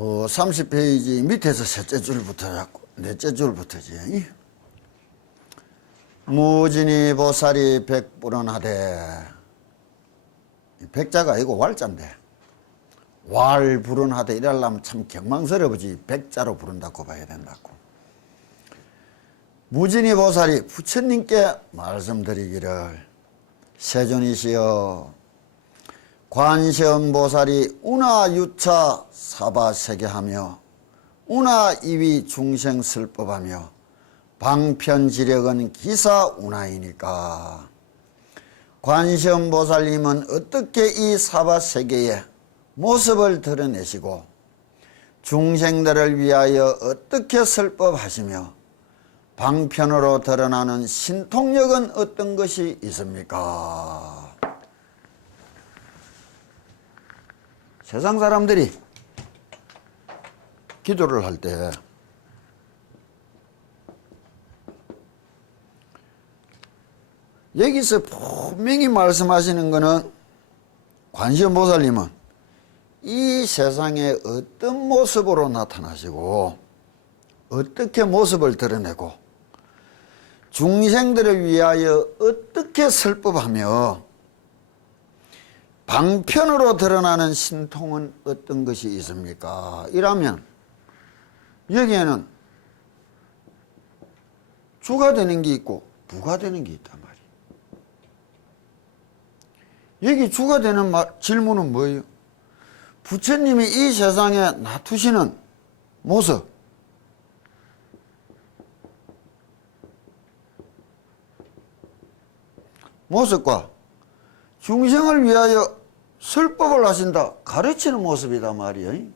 30페이지 밑에서 셋째 줄부터 잡고 넷째 줄부터지. 무진이 보살이 백불언하되, 백자가 아니고 왈자인데 왈불언하되 이러려면 참 경망스러워지 백자로 부른다고 봐야 된다고. 무진이 보살이 부처님께 말씀드리기를, 세존이시여 관세음보살이 운하유차 사바세계하며 운하이위 중생 슬법하며 방편지력은 기사운하이니까 관세음보살님은 어떻게 이 사바세계에 모습을 드러내시고 중생들을 위하여 어떻게 슬법하시며 방편으로 드러나는 신통력은 어떤 것이 있습니까? 세상 사람들이 기도를 할 때 여기서 분명히 말씀하시는 것은 관세음보살님은 이 세상에 어떤 모습으로 나타나시고 어떻게 모습을 드러내고 중생들을 위하여 어떻게 설법하며 방편으로 드러나는 신통은 어떤 것이 있습니까? 이라면 여기에는 주가 되는 게 있고 부가 되는 게 있단 말이에요. 여기 주가 되는 질문은 뭐예요? 부처님이 이 세상에 놔두시는 모습, 모습과 중생을 위하여 설법을 하신다 가르치는 모습이다 말이에요.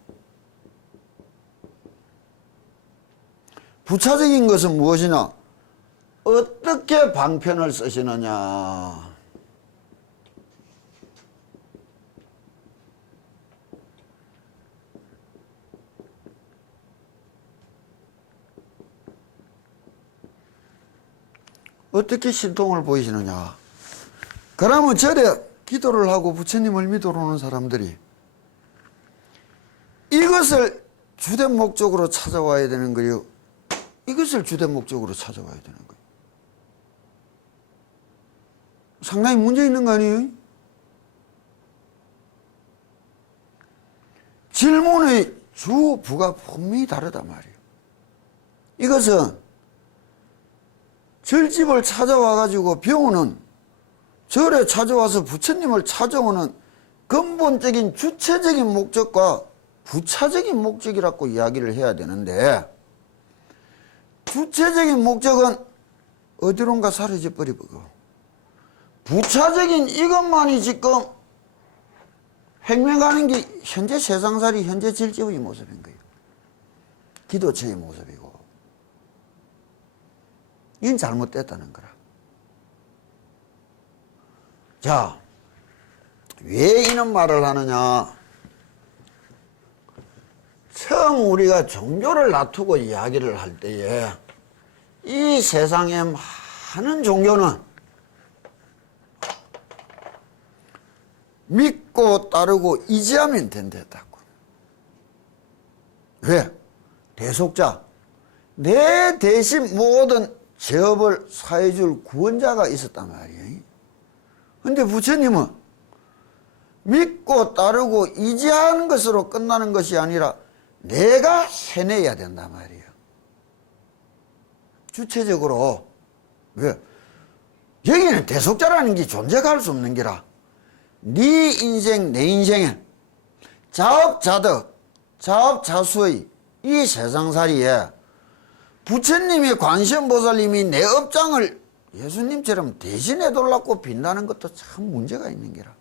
부차적인 것은 무엇이냐? 어떻게 방편을 쓰시느냐. 어떻게 신통을 보이시느냐. 그러면 절에 기도를 하고 부처님을 믿으러 오는 사람들이 이것을 주된 목적으로 찾아와야 되는 거예요. 이것을 주된 목적으로 찾아와야 되는 거예요. 상당히 문제 있는 거 아니에요? 질문의 주, 부가 분명히 다르단 말이에요. 이것은 절집을 찾아와가지고 배우는, 절에 찾아와서 부처님을 찾아오는 근본적인 주체적인 목적과 부차적인 목적이라고 이야기를 해야 되는데, 주체적인 목적은 어디론가 사라져 버리고 부차적인 이것만이 지금 횡명하는 게 현재 세상살이, 현재 질집의 모습인 거예요. 기도처의 모습이고. 이건 잘못됐다는 거라. 자, 왜 이런 말을 하느냐? 처음 우리가 종교를 놔두고 이야기를 할 때에 이 세상에 많은 종교는 믿고 따르고 의지하면 된다고. 왜? 대속자, 내 대신 모든 죄업을 사해줄 구원자가 있었단 말이에요. 근데 부처님은 믿고 따르고 의지하는 것으로 끝나는 것이 아니라 내가 해내야 된단 말이에요. 주체적으로. 왜? 여기는 대속자라는 게 존재가 할 수 없는 게라. 네 인생, 내 인생에 자업자득, 자업자수의 이 세상살이에 부처님이 관세음보살님이 내 업장을 예수님처럼 대신해 달라고 빈다는 것도 참 문제가 있는 게라.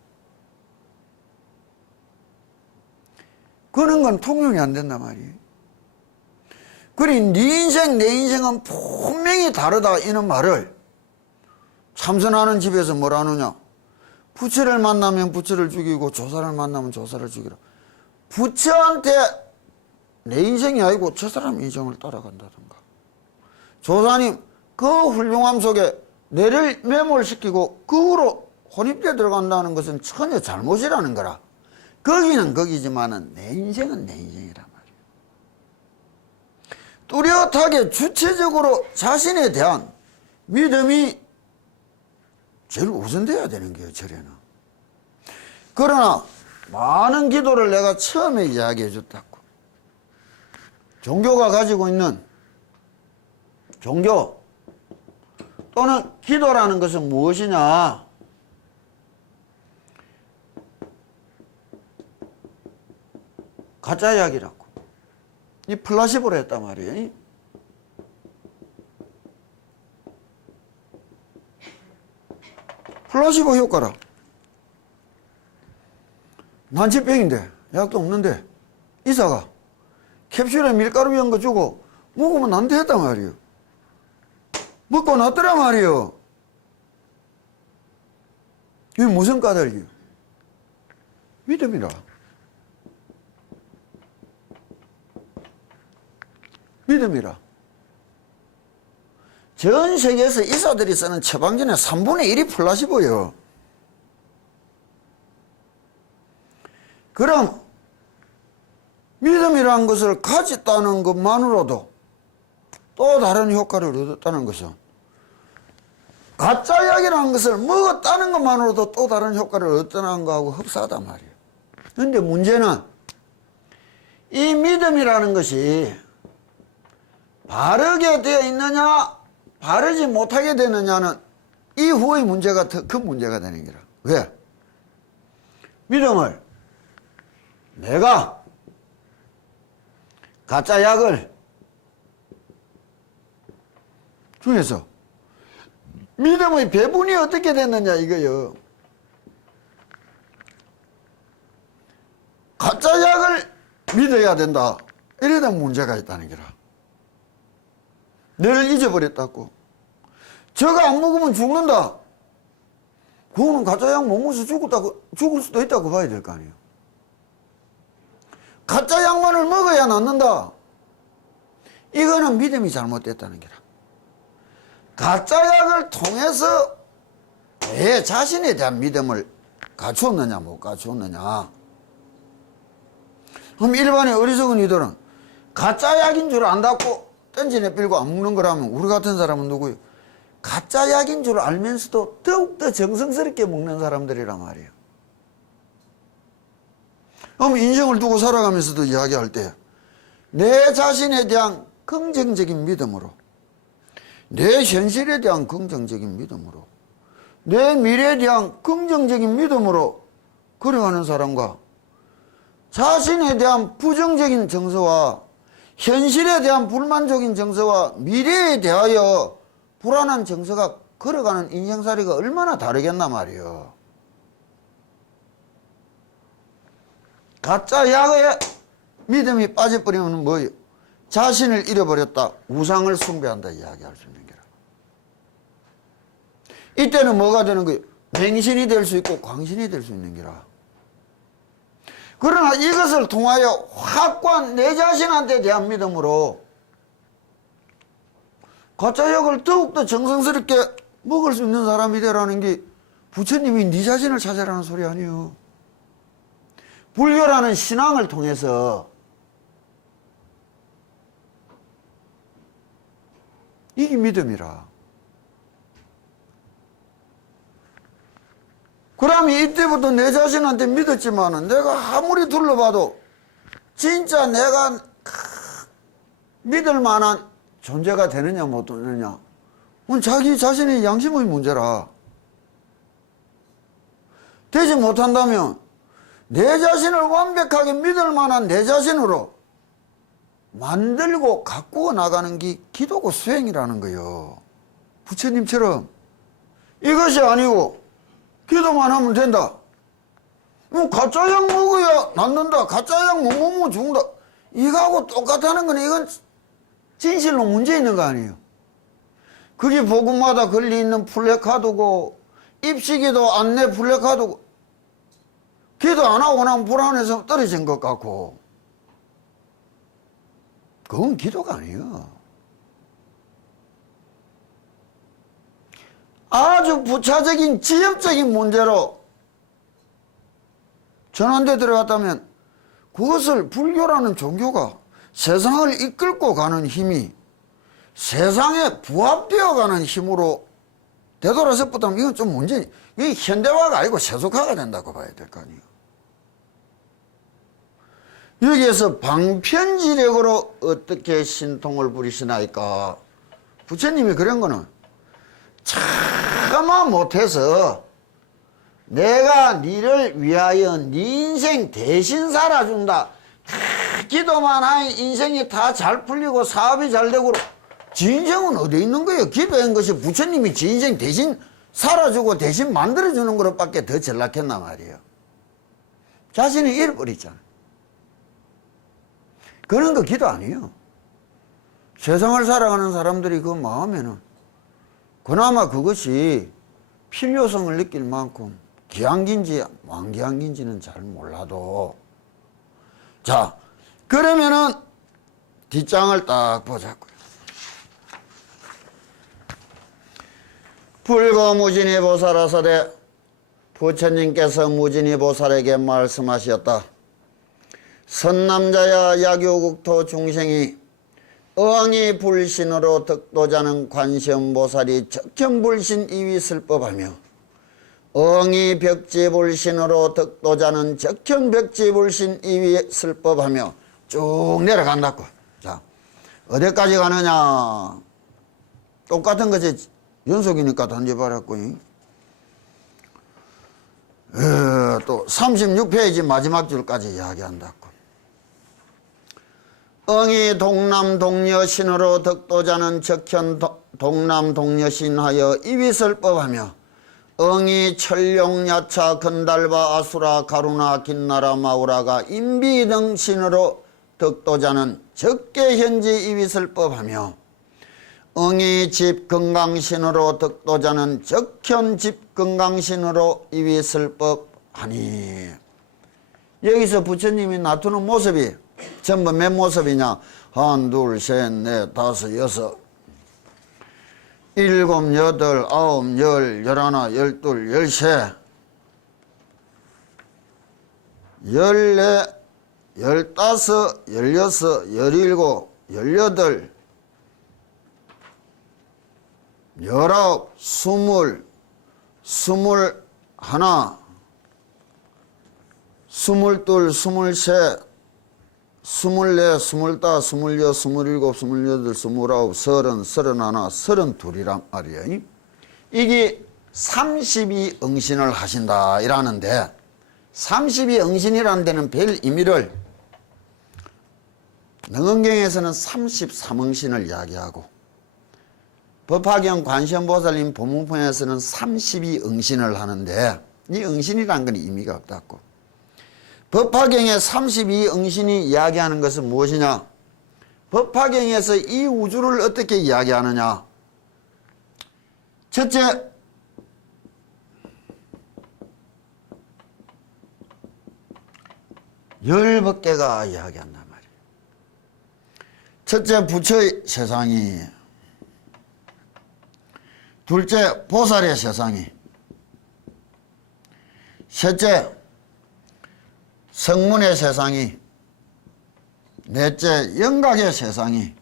그런 건 통용이 안 된단 말이에요. 그리 네 인생 내 인생은 분명히 다르다 이런 말을 참선하는 집에서 뭐라 하느냐. 부처를 만나면 부처를 죽이고 조사를 만나면 조사를 죽이라. 부처한테 내 인생이 아니고 저 사람 인생을 따라간다든가. 조사님 그 훌륭함 속에 내를 매몰시키고 그 후로 혼입돼 들어간다는 것은 전혀 잘못이라는 거라. 거기는 거기지만은 내 인생은 내 인생이란 말이에요. 뚜렷하게 주체적으로 자신에 대한 믿음이 제일 우선돼야 되는 거예요, 절에는. 그러나 많은 기도를 내가 처음에 이야기해 줬다고. 종교가 가지고 있는 종교 또는 기도라는 것은 무엇이냐? 가짜 이야기라고. 이 플라시보를 했단 말이에요. 플라시보 효과라. 난치병인데 약도 없는데 의사가 캡슐에 밀가루 이런 거 주고 먹으면 안 되겠단 말이에요. 먹고 났더란 말이에요. 이게 무슨 까닭이에요? 믿음이라. 믿음이라. 전 세계에서 의사들이 쓰는 처방전의 3분의 1이 플라시보예요. 그럼 믿음이라는 것을 가졌다는 것만으로도 또 다른 효과를 얻었다는 것은, 가짜 약이라는 것을 먹었다는 것만으로도 또 다른 효과를 얻었다는 거하고 흡사하단 말이에요. 그런데 문제는 이 믿음이라는 것이 바르게 되어 있느냐 바르지 못하게 되느냐는 이후의 문제가 더 큰 문제가 되는 거라. 왜? 믿음을 내가 가짜 약을 중에서 믿음의 배분이 어떻게 됐느냐 이거요. 가짜 약을 믿어야 된다. 이러다 문제가 있다는 거라. 늘 잊어버렸다고. 저거 안 먹으면 죽는다. 그거는 가짜 약 못 먹어서 죽을 수도 있다고 봐야 될 거 아니에요. 가짜 약만을 먹어야 낫는다. 이거는 믿음이 잘못됐다는 거라. 가짜 약을 통해서 내 자신에 대한 믿음을 갖추었느냐 못 갖추었느냐. 그럼 일반의 어리석은 이들은 가짜 약인 줄 안다고 던지내 빌고 안 먹는 거라면, 우리 같은 사람은 누구예요? 가짜 약인 줄 알면서도 더욱더 정성스럽게 먹는 사람들이란 말이에요. 그럼 인생을 두고 살아가면서도 이야기할 때 내 자신에 대한 긍정적인 믿음으로, 내 현실에 대한 긍정적인 믿음으로, 내 미래에 대한 긍정적인 믿음으로 걸어가는 사람과 자신에 대한 부정적인 정서와 현실에 대한 불만족인 정서와 미래에 대하여 불안한 정서가 걸어가는 인생살이가 얼마나 다르겠나 말이에요. 가짜 약에 믿음이 빠져버리면 뭐예요? 자신을 잃어버렸다, 우상을 숭배한다 이야기할 수 있는 거라. 이때는 뭐가 되는 거예요? 맹신이 될 수 있고 광신이 될 수 있는 거라. 그러나 이것을 통하여 확고한 내 자신한테 대한 믿음으로 가짜 약을 더욱더 정성스럽게 먹을 수 있는 사람이 되라는 게 부처님이 네 자신을 찾아라는 소리 아니에요. 불교라는 신앙을 통해서 이게 믿음이라. 그러면 이때부터 내 자신한테 믿었지만은 내가 아무리 둘러봐도 진짜 내가 믿을 만한 존재가 되느냐 못 되느냐, 그건 자기 자신의 양심의 문제라. 되지 못한다면 내 자신을 완벽하게 믿을 만한 내 자신으로 만들고 가꾸어 나가는 게 기도고 수행이라는 거예요. 부처님처럼 이것이 아니고 기도만 하면 된다. 가짜 약 먹어야 낫는다. 가짜 약 못 먹으면 죽는다. 이거하고 똑같다는 건 이건 진실로 문제 있는 거 아니에요. 그게 복음마다 걸려있는 플래카드고 입시기도 안내 플래카드고, 기도 안 하고 나면 불안해서 떨어진 것 같고, 그건 기도가 아니에요. 아주 부차적인 지엽적인 문제로 전환돼 들어갔다면 그것을 불교라는 종교가 세상을 이끌고 가는 힘이 세상에 부합되어 가는 힘으로 되돌아서 보다면 이건 좀 문제니, 이게 현대화가 아니고 세속화가 된다고 봐야 될 거 아니에요. 여기에서 방편지력으로 어떻게 신통을 부리시나이까? 부처님이 그런 거는 차마 못해서 내가 니를 위하여 네 인생 대신 살아준다. 기도만 하니 인생이 다 잘 풀리고 사업이 잘 되고, 지 인생은 어디 있는 거예요? 기도한 것이 부처님이 지 인생 대신 살아주고 대신 만들어주는 것밖에 더 전락했단 말이에요. 자신이 잃어버리잖아요. 그런 거 기도 아니에요. 세상을 살아가는 사람들이 그 마음에는 그나마 그것이 필요성을 느낄 만큼 기한긴지 만기한긴지는 잘 몰라도, 자, 그러면은 뒷장을 딱 보자고요. 불거무진이 보살하사대, 부처님께서 무진이 보살에게 말씀하셨다. 선남자야 야교국토 중생이 어항이 불신으로 득도자는 관시음보살이 적현불신 이위슬법하며, 어항이 벽지불신으로 득도자는 적현벽지불신 이위슬법하며, 쭉 내려간다고. 자, 어디까지 가느냐? 똑같은 것이 연속이니까 던져버렸고, 또 36페이지 마지막 줄까지 이야기한다고. 응이 동남동녀신으로 득도자는 적현 동남동녀신하여 이위설법하며, 응이 철룡야차 건달바 아수라 가루나 긴나라 마우라가 인비등신으로 득도자는 적계현지 이위설법하며, 응이 집건강신으로 득도자는 적현 집건강신으로 이위설법하니. 여기서 부처님이 나타는 모습이 전부 몇 모습이냐? 한, 둘, 셋, 넷, 다섯, 여섯, 일곱, 여덟, 아홉, 열, 열하나, 열둘, 열세, 열네, 열다섯, 열여섯, 열일곱, 열여덟, 열아홉, 스물, 스물하나, 스물둘, 스물셋, 스물네, 스물다, 스물여, 스물일곱, 스물여덟, 스물아홉, 서른, 서른하나, 서른둘이란 말이에요. 이게 32응신을 하신다 이라는데, 32응신이라는 데는 별 의미를, 능언경에서는 33응신을 이야기하고, 법화경 관세음보살님 법문편에서는 32응신을 하는데, 이 응신이라는 건 의미가 없다고. 법화경의 32응신이 이야기하는 것은 무엇이냐? 법화경에서 이 우주를 어떻게 이야기하느냐? 첫째, 열몇 개가 이야기한단 말이에요. 첫째, 부처의 세상이, 둘째, 보살의 세상이, 셋째, 성문의 세상이, 넷째, 영각의 세상이,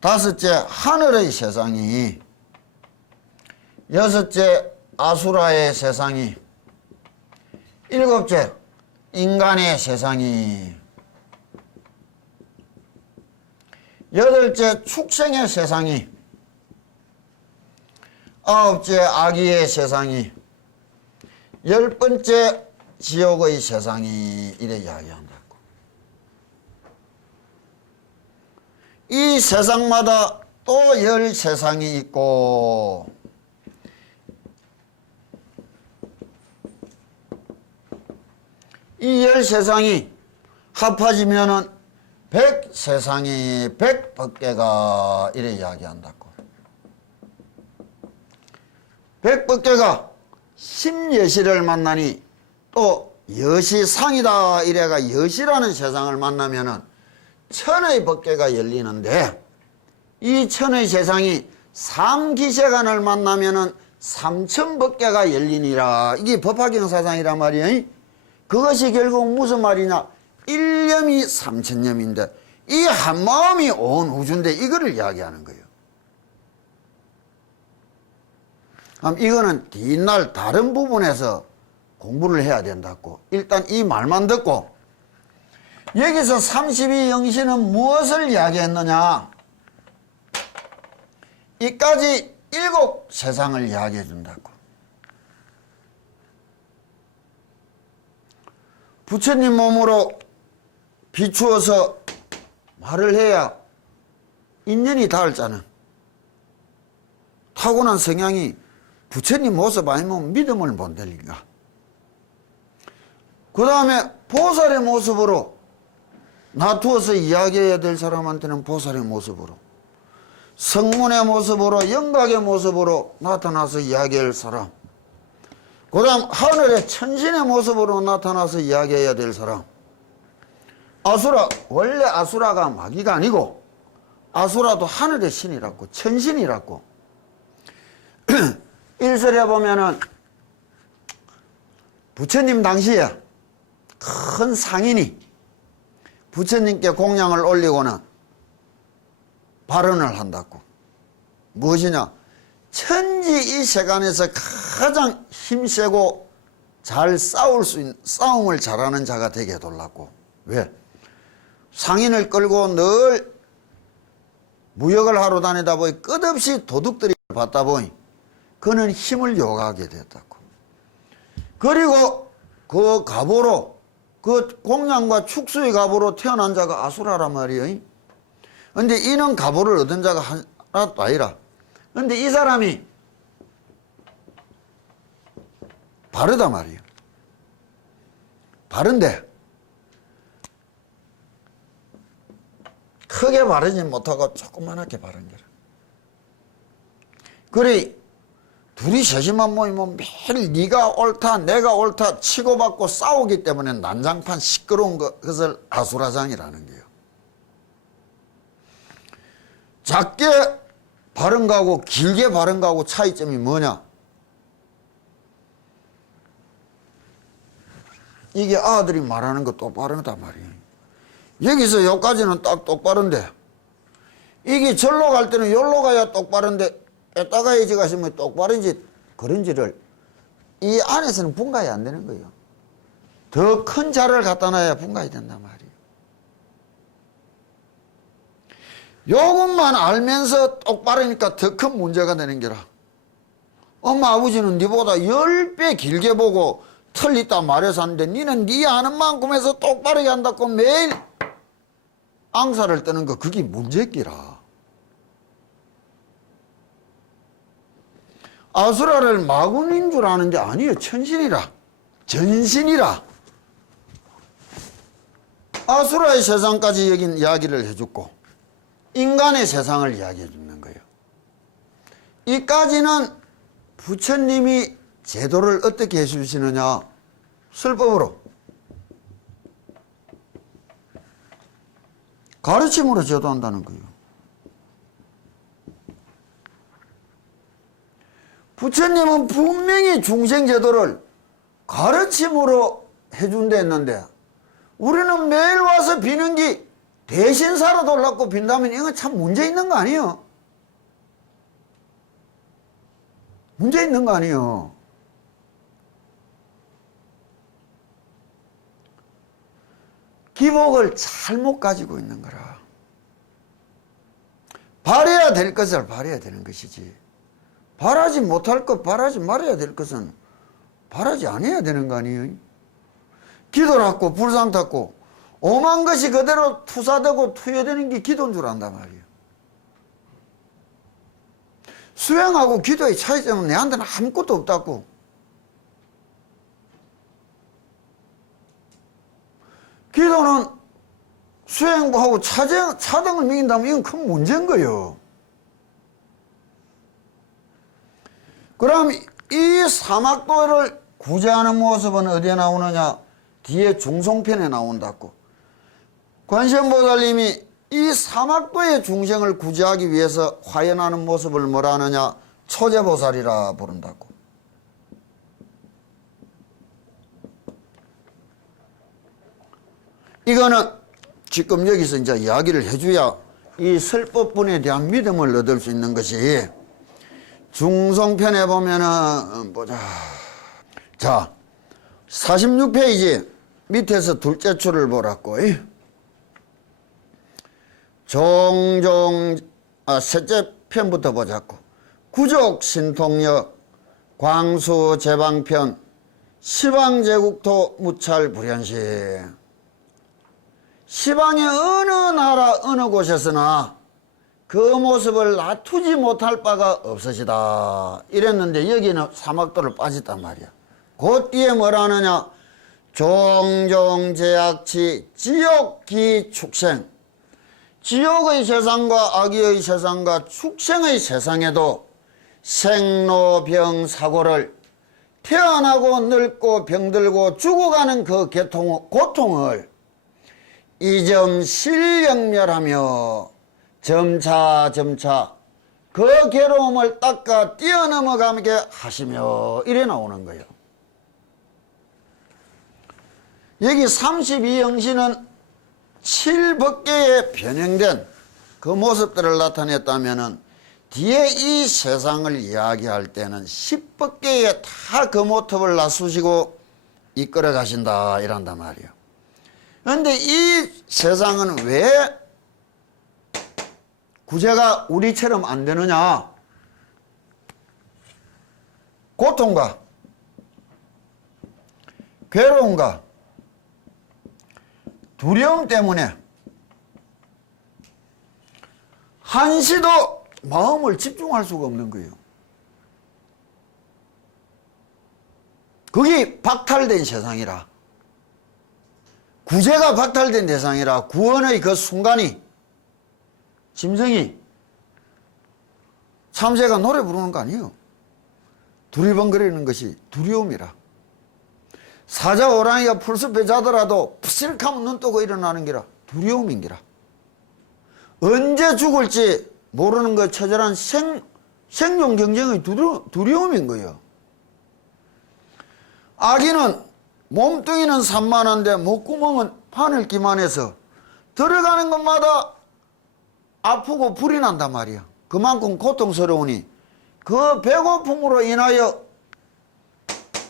다섯째, 하늘의 세상이, 여섯째, 아수라의 세상이, 일곱째, 인간의 세상이, 여덟째, 축생의 세상이, 아홉째, 아기의 세상이, 열 번째, 지옥의 세상이, 이래 이야기한다고. 이 세상마다 또 열 세상이 있고, 이 열 세상이 합하지면은 백 세상이 백법계가, 이래 이야기한다고. 백법계가 심여시를 만나니 또 여시상이다, 이래가 여시라는 세상을 만나면은 천의 법계가 열리는데, 이 천의 세상이 삼기세간을 만나면은 삼천법계가 열리니라. 이게 법화경 사상이란 말이에요. 그것이 결국 무슨 말이냐? 일념이 삼천념인데, 이 한마음이 온 우주인데 이거를 이야기하는 거예요. 그럼 이거는 뒷날 다른 부분에서 공부를 해야 된다고. 일단 이 말만 듣고 여기서 32영신은 무엇을 이야기했느냐? 이까지 7 세상을 이야기해 준다고. 부처님 몸으로 비추어서 말을 해야 인연이 닿을자는 타고난 성향이 부처님 모습 아니면 믿음을 못 들린가. 그 다음에 보살의 모습으로 놔두어서 이야기해야 될 사람한테는 보살의 모습으로, 성문의 모습으로, 영각의 모습으로 나타나서 이야기할 사람, 그 다음 하늘의 천신의 모습으로 나타나서 이야기해야 될 사람. 아수라, 원래 아수라가 마귀가 아니고 아수라도 하늘의 신이라고, 천신이라고. 일설에 보면은 부처님 당시에 큰 상인이 부처님께 공양을 올리고는 발언을 한다고. 무엇이냐? 천지 이 세간에서 가장 힘세고 잘 싸울 수 있는, 싸움을 잘하는 자가 되게 해달라고. 왜? 상인을 끌고 늘 무역을 하러 다니다 보니 끝없이 도둑들이 받다 보니 그는 힘을 요구하게 됐다고. 그리고 그 갑오로, 그 공양과 축수의 갑오로 태어난 자가 아수라란 말이에요. 근데 이는 갑오를 얻은 자가 하나도 아니라. 근데 이 사람이 바르다 말이에요. 바른데 크게 바르지 못하고 조그만하게 바른 거라. 그래 둘이 셋이만 모이면 매일 네가 옳다 내가 옳다 치고받고 싸우기 때문에 난장판 시끄러운 것을 아수라장이라는 거예요. 작게 바른 거하고 길게 바른 거하고 차이점이 뭐냐? 이게 아들이 말하는 거 똑바르다 말이에요. 여기서 여기까지는 딱 똑바른데 이게 절로 갈 때는 여기로 가야 똑바른데 에따가 여지 가시면 똑바른지 그런지를 이 안에서는 분간이 안 되는 거예요. 더 큰 자를 갖다 놔야 분간이 된단 말이에요. 요것만 알면서 똑바르니까 더 큰 문제가 되는 게라. 엄마 아버지는 니보다 10배 길게 보고 틀리다 말해서 하는데 니는 니 아는 만큼 해서 똑바르게 한다고 매일 앙사를 뜨는 거 그게 문제기라. 아수라를 마군인 줄 아는데 아니에요. 천신이라. 전신이라. 아수라의 세상까지 여긴 이야기를 해줬고 인간의 세상을 이야기해 주는 거예요. 이까지는 부처님이 제도를 어떻게 해주시느냐? 설법으로. 가르침으로 제도한다는 거예요. 부처님은 분명히 중생제도를 가르침으로 해준다 했는데 우리는 매일 와서 비는 게 대신 살아 돌라고 빈다면 이건 참 문제 있는 거 아니에요? 문제 있는 거 아니에요? 기복을 잘못 가지고 있는 거라. 바라야 될 것을 바라야 되는 것이지. 바라지 못할 것, 바라지 말아야 될 것은 바라지 않아야 되는 거 아니에요? 기도를 하고 불상 탔고 오만 것이 그대로 투사되고 투여되는 게 기도인 줄 안단 말이에요. 수행하고 기도의 차이점은 내한테는 아무것도 없다고. 기도는 수행하고 차등을 믿는다면 이건 큰 문제인 거예요. 그럼 이 사막도를 구제하는 모습은 어디에 나오느냐? 뒤에 중송편에 나온다고. 관세음보살님이 이 사막도의 중생을 구제하기 위해서 화연하는 모습을 뭐라 하느냐? 초제보살이라 부른다고. 이거는 지금 여기서 이제 이야기를 해줘야 이 설법분에 대한 믿음을 얻을 수 있는 것이, 중송편에 보면은 보자. 자, 46페이지 밑에서 둘째 줄을 보라고. 셋째 편부터 보자고. 구족 신통력 광수 제방편 시방제국토 무찰 불현시. 시방의 어느 나라 어느 곳에서나 그 모습을 놔두지 못할 바가 없으시다 이랬는데, 여기는 사막도를 빠졌단 말이야. 그 뒤에 뭐라 하느냐. 종종제약치 지옥기 축생. 지옥의 세상과 악의의 세상과 축생의 세상에도 생로병 사고를, 태어나고 늙고 병들고 죽어가는 그 고통을 이점 실영멸하며 점차 그 괴로움을 닦아 뛰어넘어가게 하시며, 이래 나오는 거예요. 여기 32형신은 7법계에 변형된 그 모습들을 나타냈다면은, 뒤에 이 세상을 이야기할 때는 10법계에 다 그 모습을 놔두시고 이끌어 가신다 이란단 말이에요. 그런데 이 세상은 왜 구제가 우리처럼 안 되느냐. 고통과 괴로움과 두려움 때문에 한시도 마음을 집중할 수가 없는 거예요. 그게 박탈된 세상이라, 구제가 박탈된 대상이라, 구원의 그 순간이, 심정이, 참새가 노래 부르는 거 아니에요. 두리번거리는 것이 두려움이라. 사자 호랑이가 풀숲에 자더라도 푸실하면 눈 뜨고 일어나는 게라 두려움인기라. 언제 죽을지 모르는 그 처절한 생존 경쟁의 두려움인 거예요. 아기는, 몸뚱이는 산만한데 목구멍은 바늘기만 해서 들어가는 것마다 아프고 불이 난단 말이야. 그만큼 고통스러우니 그 배고픔으로 인하여,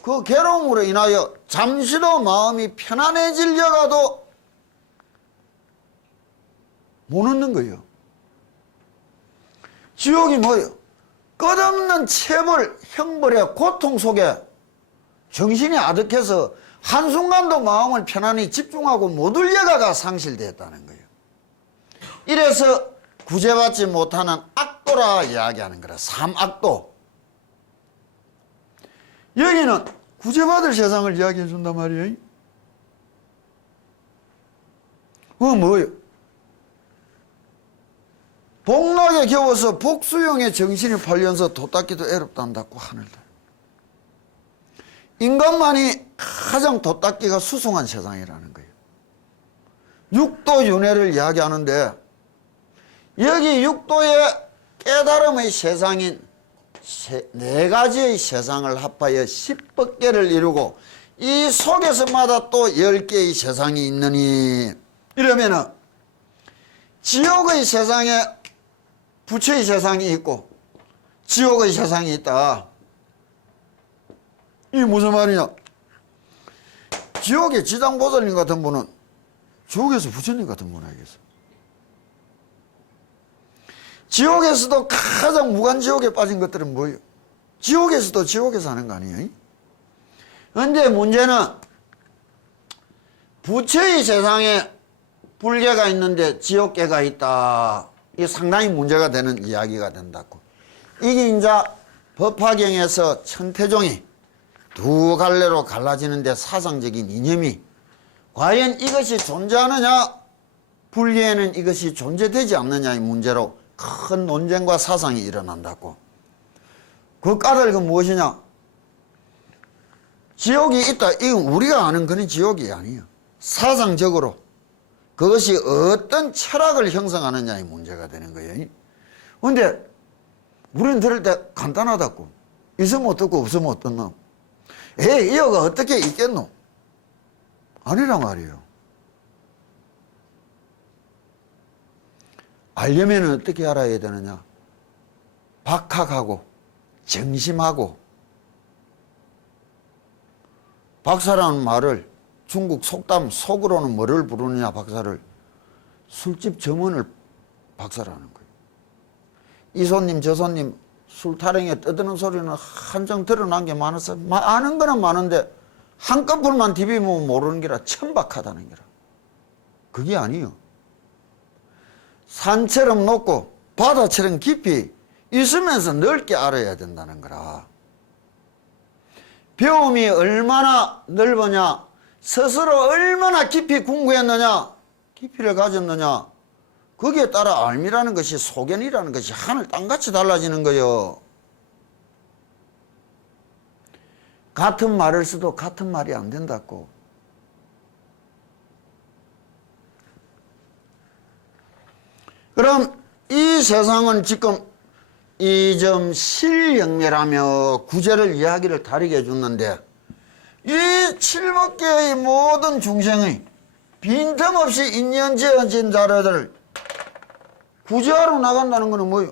그 괴로움으로 인하여 잠시도 마음이 편안해지려가도 못 얻는 거예요. 지옥이 뭐예요? 끝없는 체벌, 형벌의 고통 속에 정신이 아득해서 한순간도 마음을 편안히 집중하고 못 울려가가 상실되었다는 거예요. 이래서 구제받지 못하는 악도라 이야기하는 거라. 삼악도. 여기는 구제받을 세상을 이야기해 준단 말이에요. 그거 뭐예요? 복락에 겨워서 복수용의 정신이 팔려서 도닦기도 애롭단다고 하늘들. 인간만이 가장 도닦기가 수승한 세상이라는 거예요. 육도윤회를 이야기하는데, 여기 육도의 깨달음의 세상인 네 가지의 세상을 합하여 10법계를 이루고, 이 속에서마다 또 10개의 세상이 있느니, 이러면은 지옥의 세상에 부처의 세상이 있고 지옥의 세상이 있다. 이게 무슨 말이냐? 지옥의 지장보살님 같은 분은 지옥에서 부처님 같은 분 알겠어. 지옥에서도 가장 무간지옥에 빠진 것들은 뭐예요? 지옥에서도 지옥에서 하는 거 아니에요? 그런데 문제는 부처의 세상에 불계가 있는데 지옥계가 있다. 이게 상당히 문제가 되는 이야기가 된다고. 이게 이제 법화경에서 천태종이 두 갈래로 갈라지는데 사상적인 이념이 과연 이것이 존재하느냐, 불계에는 이것이 존재되지 않느냐의 문제로 큰 논쟁과 사상이 일어난다고. 그 까닭은 무엇이냐? 지옥이 있다. 이건 우리가 아는 그런 지옥이 아니에요. 사상적으로 그것이 어떤 철학을 형성하느냐의 문제가 되는 거예요. 그런데 우리는 들을 때 간단하다고. 있으면 어떻고 없으면 어떻노? 에이, 이어가 어떻게 있겠노? 아니란 말이에요. 알려면 어떻게 알아야 되느냐? 박학하고 정심하고. 박사라는 말을 중국 속담 속으로는 뭐를 부르느냐 박사를? 술집 점원을 박사라는 거예요. 이 손님 저 손님 술 타령에 떠드는 소리는 한정 드러난 게 많아서 아는 거는 많은데 한꺼풀만 디비면 모르는 게라 천박하다는 게라. 그게 아니요. 산처럼 높고 바다처럼 깊이 있으면서 넓게 알아야 된다는 거라. 배움이 얼마나 넓으냐, 스스로 얼마나 깊이 궁구했느냐, 깊이를 가졌느냐, 거기에 따라 알미라는 것이, 소견이라는 것이 하늘 땅같이 달라지는 거예요. 같은 말을 써도 같은 말이 안 된다고. 그럼 이 세상은 지금 이 점 실영매라며 구제를 이야기를 다르게 해줬는데, 이 7억 개의 모든 중생의 빈틈없이 인연지어진 자들을 구제하러 나간다는 것은 뭐예요?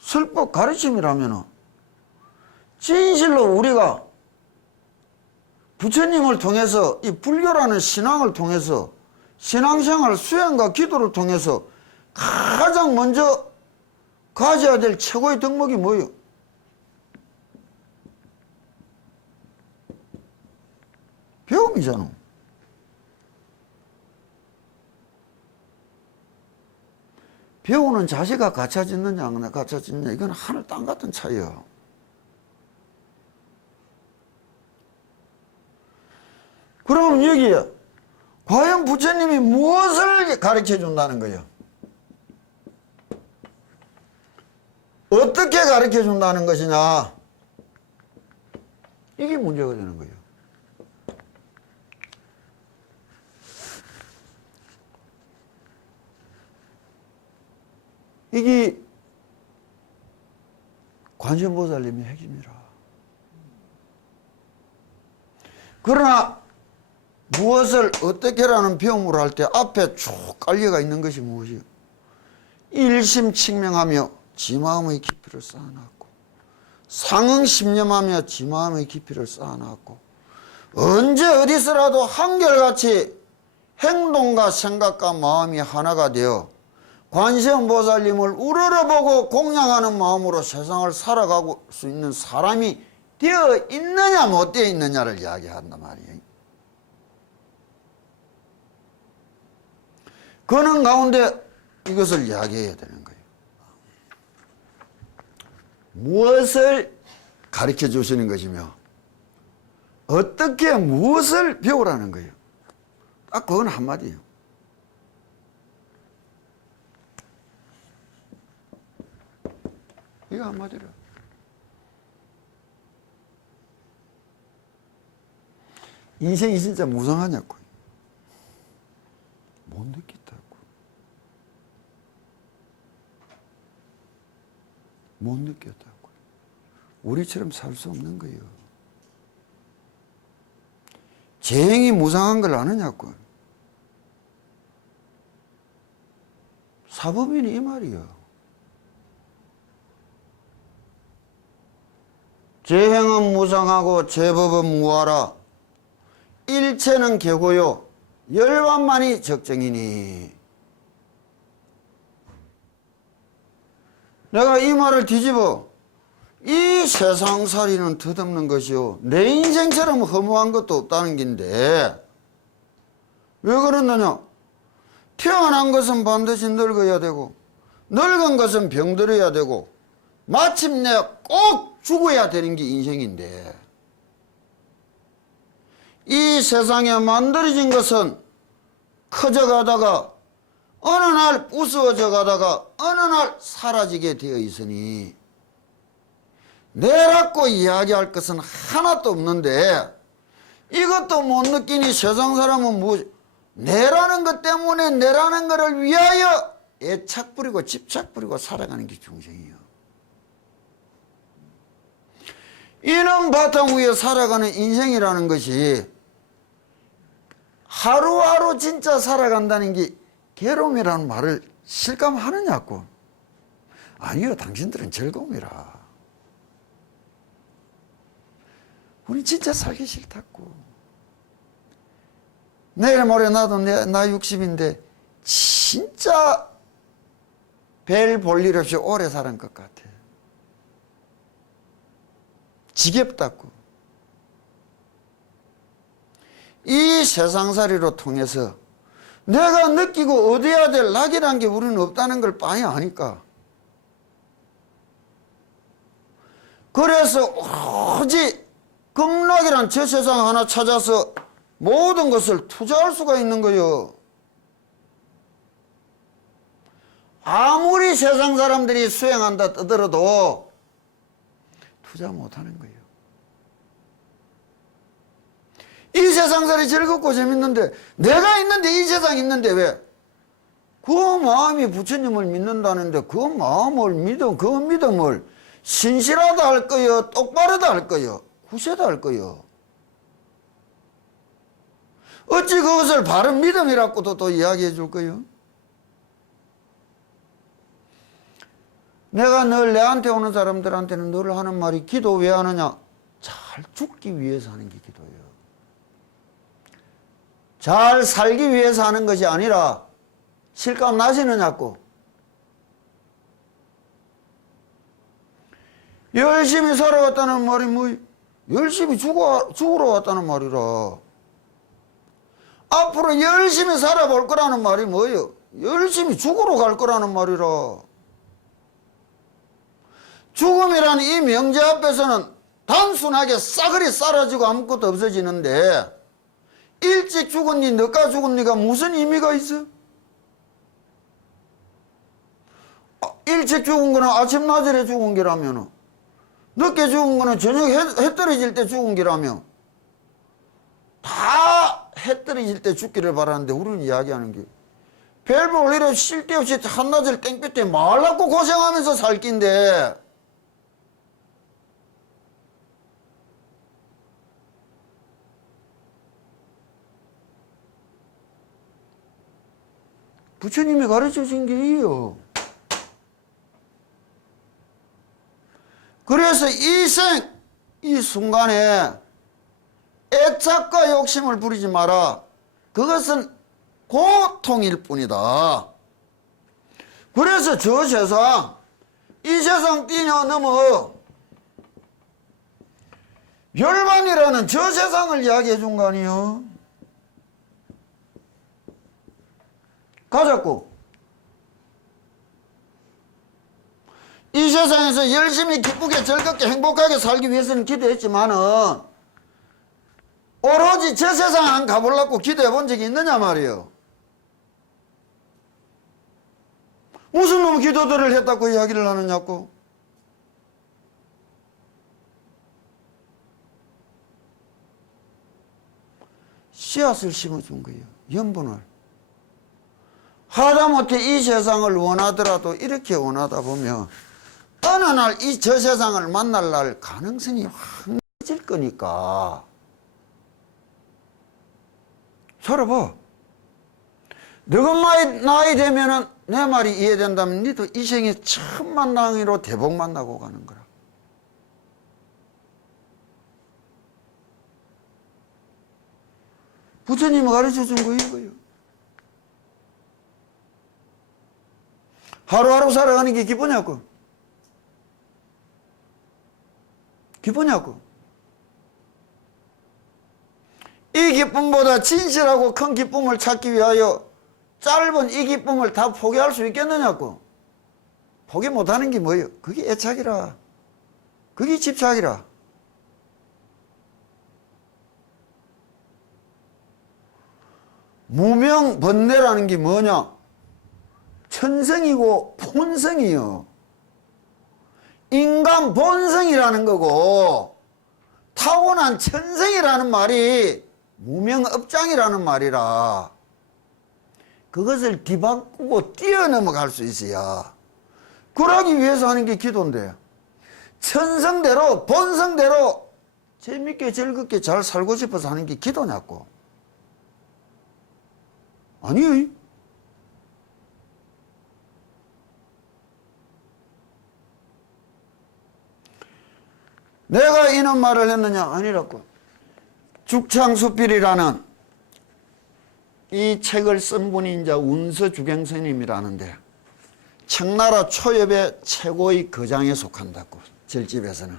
설법 가르침이라면 진실로 우리가 부처님을 통해서 이 불교라는 신앙을 통해서 신앙생활 수행과 기도를 통해서 가장 먼저 가져야 될 최고의 덕목이 뭐예요? 배움이잖아. 배우는 자세가 갖춰졌느냐 안 갖춰졌느냐 이건 하늘 땅 같은 차이야. 그럼 여기에 과연 부처님이 무엇을 가르쳐 준다는 거예요? 어떻게 가르쳐 준다는 것이냐? 이게 문제가 되는 거예요. 이게 관세음보살님의 핵심이라. 그러나 무엇을 어떻게라는 배움을 할 때 앞에 쭉 깔려가 있는 것이 무엇이요? 일심칙명하며 지 마음의 깊이를 쌓아놨고, 상응심념하며 지 마음의 깊이를 쌓아놨고, 언제 어디서라도 한결같이 행동과 생각과 마음이 하나가 되어 관세음보살님을 우러러보고 공양하는 마음으로 세상을 살아가고 수 있는 사람이 되어 있느냐 못 되어 있느냐를 이야기한단 말이에요. 그는 가운데 이것을 이야기해야 되는 거예요. 무엇을 가르쳐 주시는 것이며 어떻게 무엇을 배우라는 거예요. 딱 그건 한마디예요. 이거 한마디로. 인생이 진짜 무상하냐고. 못 느꼈다고. 못 느꼈다고. 우리처럼 살 수 없는 거예요. 재행이 무상한 걸 아느냐고. 사법인이 이 말이요. 재행은 무상하고 제법은 무하라. 일체는 개고요 열반만이 적정이니. 내가 이 말을 뒤집어 이 세상살이는 덧없는 것이요 내 인생처럼 허무한 것도 없다는 긴데 왜 그러느냐? 태어난 것은 반드시 늙어야 되고 늙은 것은 병들어야 되고 마침내 꼭 죽어야 되는 게 인생인데, 이 세상에 만들어진 것은 커져가다가 어느 날 부수어져 가다가 어느 날 사라지게 되어 있으니 내라고 이야기할 것은 하나도 없는데, 이것도 못 느끼니 세상 사람은 뭐 내라는 것 때문에 내라는 것을 위하여 애착 부리고 집착 부리고 살아가는 게 중생이에요. 이런 바탕 위에 살아가는 인생이라는 것이 하루하루 진짜 살아간다는 게 괴로움이라는 말을 실감하느냐고. 아니요, 당신들은 즐거움이라. 우리 진짜 살기 싫다고. 내일 모레 나도 나 60인데 진짜 별 볼 일 없이 오래 사는 것 같아. 지겹다고. 이 세상살이로 통해서 내가 느끼고 얻어야 될 낙이란 게 우리는 없다는 걸 뻔히 아니까. 그래서 오직 극락이란 저 세상 하나 찾아서 모든 것을 투자할 수가 있는 거요. 아무리 세상 사람들이 수행한다 떠들어도 투자 못하는 거예요. 이 세상살이 즐겁고 재밌는데, 내가 있는데 이 세상 있는데 왜? 그 마음이 부처님을 믿는다는데 그 마음을 그 믿음을 신실하다 할 거요, 똑바르다 할 거요, 구세다 할 거요. 어찌 그것을 바른 믿음이라고도 또 이야기해 줄 거요? 내가 늘 내한테 오는 사람들한테는 늘 하는 말이, 기도 왜 하느냐? 잘 죽기 위해서 하는 게 기도예요. 잘 살기 위해서 하는 것이 아니라 실감 나시느냐고. 열심히 살아왔다는 말이 뭐 열심히 죽으러 왔다는 말이라. 앞으로 열심히 살아볼 거라는 말이 뭐예요? 열심히 죽으러 갈 거라는 말이라. 죽음이란 이 명제 앞에서는 단순하게 싸그리 사라지고 아무것도 없어지는데, 일찍 죽은 니, 늦게 죽은 니가 무슨 의미가 있어? 일찍 죽은 거는 아침 낮에 죽은 게라면, 늦게 죽은 거는 저녁 해 떨어질 때 죽은 게라면, 다 해 떨어질 때 죽기를 바라는데, 우리는 이야기하는 게 별 볼 일 없이 쉴 데 없이 한낮을 땡볕에 말랐고 고생하면서 살 낀데, 부처님이 가르쳐 준 길이에요. 그래서 이 순간에 애착과 욕심을 부리지 마라. 그것은 고통일 뿐이다. 그래서 저 세상, 이 세상 뛰어넘어 열반이라는 저 세상을 이야기해 준 거 아니에요? 가자고. 이 세상에서 열심히 기쁘게 즐겁게 행복하게 살기 위해서는 기도했지만은 오로지 저 세상 안 가보려고 기도해 본 적이 있느냐 말이에요. 무슨 놈 기도들을 했다고 이야기를 하느냐고. 씨앗을 심어준 거예요. 연분을. 하다못해 이 세상을 원하더라도 이렇게 원하다 보면 어느 날 저 세상을 만날 날 가능성이 확 늦어질 거니까 살아봐. 너가 나이 되면은 내 말이 이해된다면 니도 이 생에 천만당으로 대복 만나고 가는 거라. 부처님이 가르쳐 준 거 이거예요. 하루하루 살아가는 게 기쁘냐고. 기쁘냐고. 이 기쁨보다 진실하고 큰 기쁨을 찾기 위하여 짧은 이 기쁨을 다 포기할 수 있겠느냐고. 포기 못하는 게 뭐예요? 그게 애착이라. 그게 집착이라. 무명번뇌라는 게 뭐냐? 천성이고 본성이요. 인간 본성이라는 거고 타고난 천성이라는 말이 무명업장이라는 말이라. 그것을 뒤바꾸고 뛰어넘어갈 수 있어야. 그러기 위해서 하는 게 기도인데, 천성대로 본성대로 재밌게 즐겁게 잘 살고 싶어서 하는 게 기도냐고. 아니에요. 내가 이런 말을 했느냐? 아니라고. 죽창수필이라는 이 책을 쓴 분이 이제 운서주경 스님이라는데 청나라 초엽의 최고의 거장에 속한다고. 절집에서는.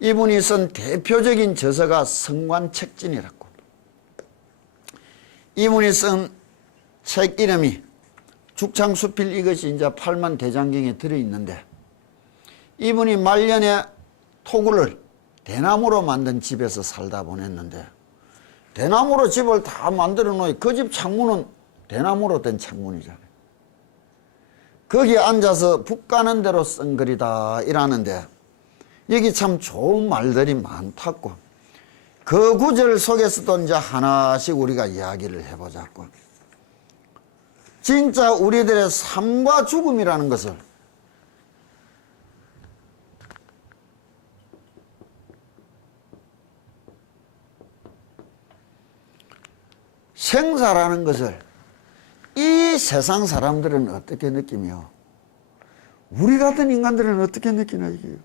이분이 쓴 대표적인 저서가 성관책진이라고. 이분이 쓴 책 이름이 죽창수필, 이것이 이제 팔만 대장경에 들어있는데, 이분이 말년에 토구를 대나무로 만든 집에서 살다 보냈는데, 대나무로 집을 다 만들어 놓으니 그 집 창문은 대나무로 된 창문이잖아요. 거기 앉아서 북 가는 대로 쓴 글이다 이라는데, 여기 참 좋은 말들이 많다고. 그 구절 속에서도 이제 하나씩 우리가 이야기를 해보자고. 진짜 우리들의 삶과 죽음이라는 것을 생사라는 것을 이 세상 사람들은 어떻게 느끼며 우리 같은 인간들은 어떻게 느끼나 이게요.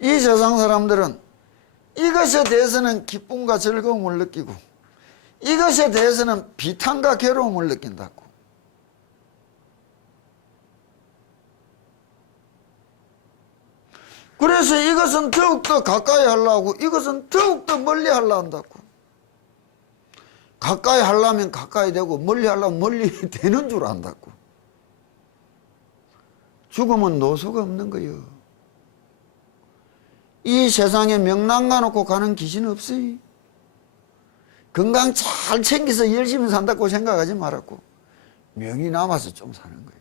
이 세상 사람들은 이것에 대해서는 기쁨과 즐거움을 느끼고 이것에 대해서는 비탄과 괴로움을 느낀다고. 그래서 이것은 더욱더 가까이 하려고 이것은 더욱더 멀리 하려 한다고. 가까이 하려면 가까이 되고 멀리 하려면 멀리 되는 줄 안다고. 죽음은 노소가 없는 거예요. 이 세상에 명랑가 놓고 가는 귀신은 없어요. 건강 잘 챙겨서 열심히 산다고 생각하지 말았고 명이 남아서 좀 사는 거예요.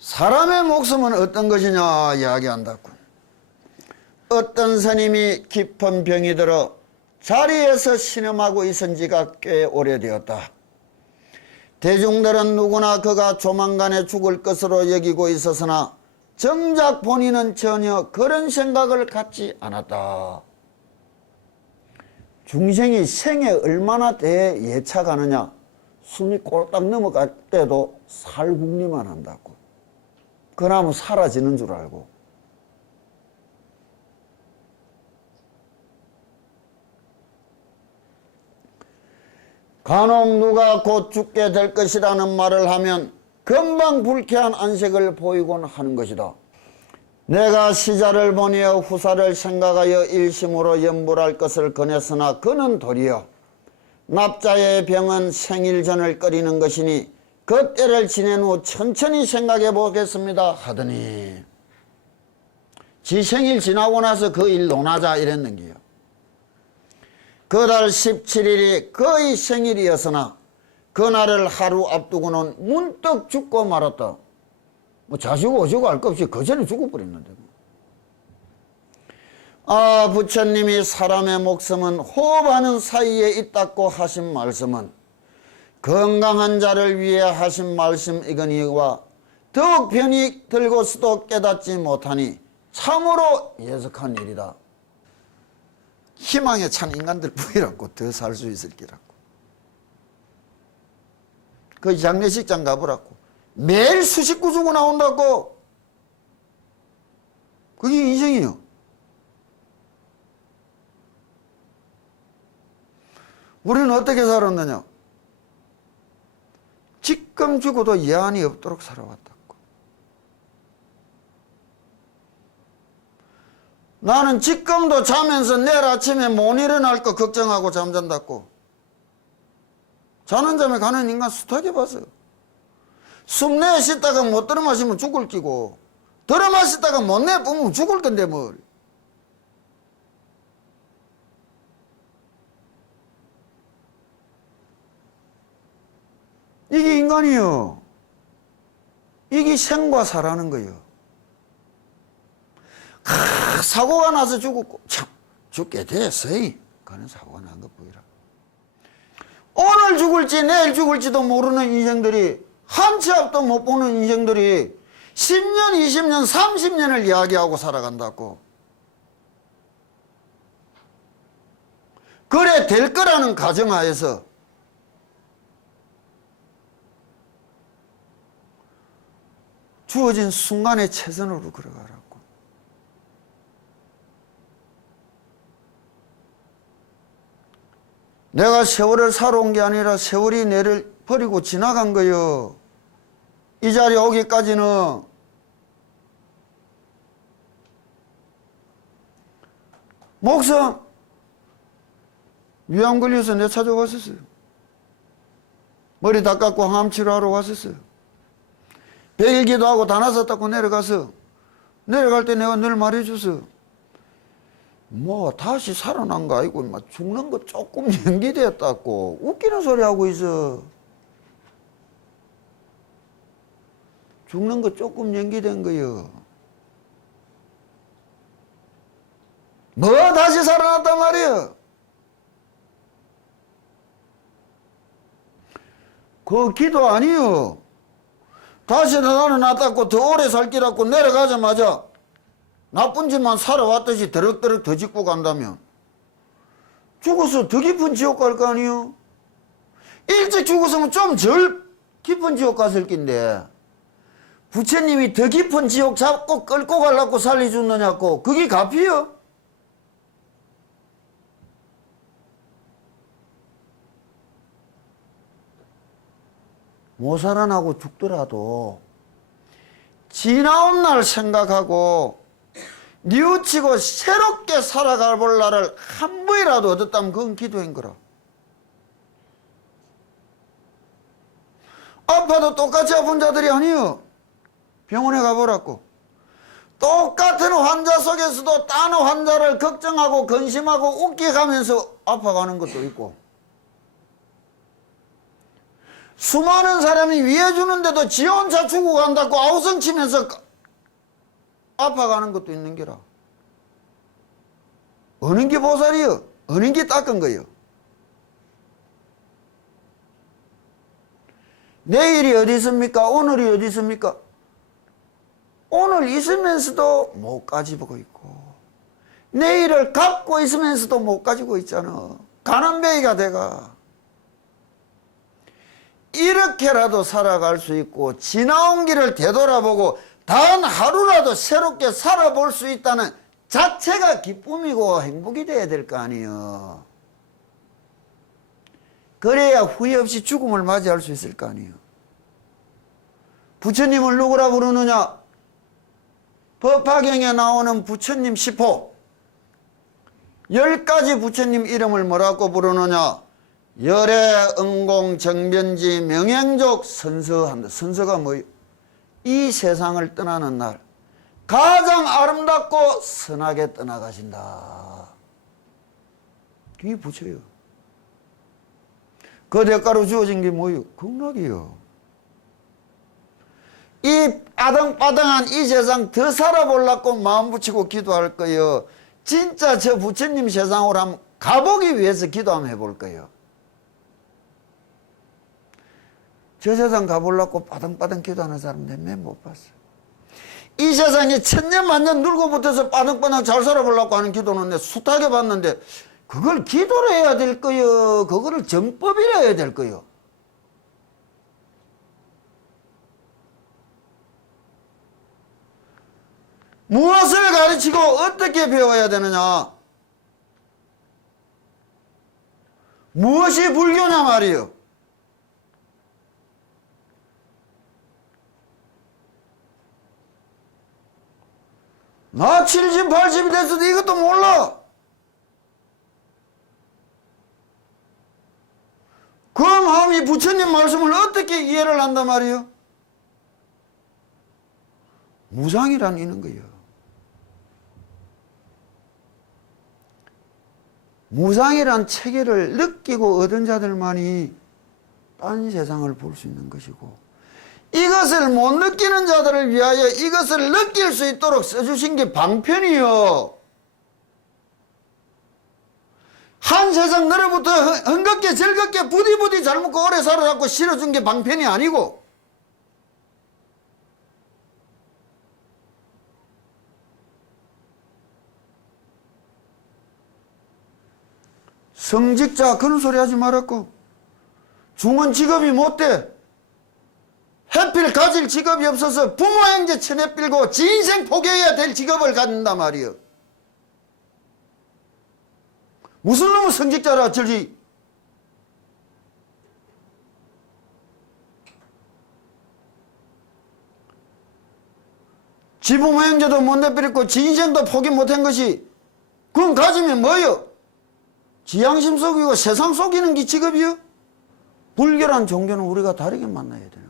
사람의 목숨은 어떤 것이냐 이야기한다고. 어떤 스님이 깊은 병이 들어 자리에서 신음하고 있은 지가 꽤 오래되었다. 대중들은 누구나 그가 조만간에 죽을 것으로 여기고 있었으나 정작 본인은 전혀 그런 생각을 갖지 않았다. 중생이 생에 얼마나 대해 예차가느냐. 숨이 꼴딱 넘어갈 때도 살궁리만 한다고. 그나마 사라지는 줄 알고. 간혹 누가 곧 죽게 될 것이라는 말을 하면 금방 불쾌한 안색을 보이곤 하는 것이다. 내가 시자를 보내어 후사를 생각하여 일심으로 염불할 것을 권했으나 그는 도리어 납자의 병은 생일전을 끓이는 것이니 그 때를 지낸 후 천천히 생각해 보겠습니다 하더니 지 생일 지나고 나서 그 일 논하자 이랬는데요. 그달 17일이 그의 생일이었으나 그날을 하루 앞두고는 문득 죽고 말았다. 뭐 자시고 오시고 할 것 없이 그 전에 죽어버렸는데. 아, 부처님이 사람의 목숨은 호흡하는 사이에 있다고 하신 말씀은 건강한 자를 위해 하신 말씀이거니와 더욱 편히 들고서도 깨닫지 못하니 참으로 예석한 일이다. 희망에 찬 인간들 부이라고 더 살 수 있을 기라고. 그 장례식장 가보라고. 매일 수십 구 주고 나온다고. 그게 인생이요. 우리는 어떻게 살았느냐. 지금 죽어도 예한이 없도록 살아왔다고. 나는 지금도 자면서 내일 아침에 못 일어날 거 걱정하고 잠잔다고. 자는 잠에 가는 인간 숱하게 봤어요. 숨 내어 씻다가 못 들어 마시면 죽을 끼고 들어 마시다가 못 내어 뿜으면 죽을 건데 뭘. 이게 인간이요. 이게 생과 사라는 거예요. 사고가 나서 죽었고 참 죽게 됐어요. 그는 사고가 난 것 보이라. 오늘 죽을지 내일 죽을지도 모르는 인생들이 한 치 앞도 못 보는 인생들이 10년 20년 30년을 이야기하고 살아간다고. 그래 될 거라는 가정하에서 주어진 순간에 최선으로 걸어가라고. 내가 세월을 살아온 게 아니라 세월이 내를 버리고 지나간 거요. 이 자리에 오기까지는 목성 위암 걸려서 내 찾아왔었어요. 머리 닦았고 항암 치료하러 왔었어요. 100일 기도하고 다 나섰다고 내려가서 내려갈 때 내가 늘 말해줬어. 뭐 다시 살아난 거 아니고 막 죽는 거 조금 연기됐다고 웃기는 소리 하고 있어. 죽는 거 조금 연기된 거요. 뭐 다시 살아났단 말이야. 그 기도 아니요. 다시 나는 낫다고 더 오래 살기라고 내려가자마자 나쁜 짓만 살아왔듯이 더럭더럭 더 짓고 간다면 죽어서 더 깊은 지옥 갈 거 아니요. 일찍 죽었으면 좀 덜 깊은 지옥 갔을 낀데 부처님이 더 깊은 지옥 잡고 끌고 가려고 살려줬느냐고. 그게 값이요. 못 살아나고 죽더라도 지나온 날 생각하고 뉘우치고 새롭게 살아가 볼 날을 한 번이라도 얻었다면 그건 기도인 거라. 아파도 똑같이 아픈 자들이 아니요. 병원에 가보라고. 똑같은 환자 속에서도 다른 환자를 걱정하고 근심하고 웃겨가면서 아파가는 것도 있고, 수많은 사람이 위해주는데도 지 혼자 죽어간다고 아우성치면서 아파가는 것도 있는 게라. 어느 게 보살이요? 어느 게 닦은 거요? 내일이 어디 있습니까? 오늘이 어디 있습니까? 오늘 있으면서도 못 가지고 있고, 내일을 갖고 있으면서도 못 가지고 있잖아. 가난뱅이가 돼가. 이렇게라도 살아갈 수 있고 지나온 길을 되돌아보고 단 하루라도 새롭게 살아볼 수 있다는 자체가 기쁨이고 행복이 돼야 될 거 아니에요. 그래야 후회 없이 죽음을 맞이할 수 있을 거 아니에요. 부처님을 누구라 부르느냐? 법화경에 나오는 부처님 10호 10가지 부처님 이름을 뭐라고 부르느냐? 열애, 응공, 정변지, 명행족, 선서한다. 선서가 뭐예요? 이 세상을 떠나는 날 가장 아름답고 선하게 떠나가신다. 이게 부처예요. 그 대가로 주어진 게 뭐예요? 극락이요. 이 빠등빠등한 이 세상 더 살아보려고 마음 붙이고 기도할 거예요. 진짜 저 부처님 세상으로 한번 가보기 위해서 기도 한번 해볼 거예요. 저 세상 가보려고 빠등빠등 기도하는 사람 몇 못 봤어. 이 세상에 천년 만년 눌고 붙어서 빠등빠등 잘 살아보려고 하는 기도는 내 숱하게 봤는데 그걸 기도로 해야 될 거요. 그거를 정법이라 해야 될 거요. 무엇을 가르치고 어떻게 배워야 되느냐? 무엇이 불교냐 말이요. 나 70, 80이 됐어도 이것도 몰라. 그 마음이 부처님 말씀을 어떻게 이해를 한단 말이요? 무상이란 있는 거예요. 무상이란 체계를 느끼고 얻은 자들만이 딴 세상을 볼 수 있는 것이고, 이것을 못 느끼는 자들을 위하여 이것을 느낄 수 있도록 써주신 게 방편이요. 한 세상 너로부터 흥겁게 즐겁게 부디부디 잘 먹고 오래 살아갖고 실어준 게 방편이 아니고, 성직자 그런 소리 하지 말았고, 중은 직업이 못돼 해필 가질 직업이 없어서 부모 형제 천에 빌고 지 인생 포기해야 될 직업을 갖는단 말이요. 무슨 놈의 성직자라 저리. 지 부모 형제도 못 내버렸고 지 인생도 포기 못한 것이 그건 가지면 뭐요? 지 양심 속이고 세상 속이는 게 직업이요? 불교란 종교는 우리가 다르게 만나야 돼.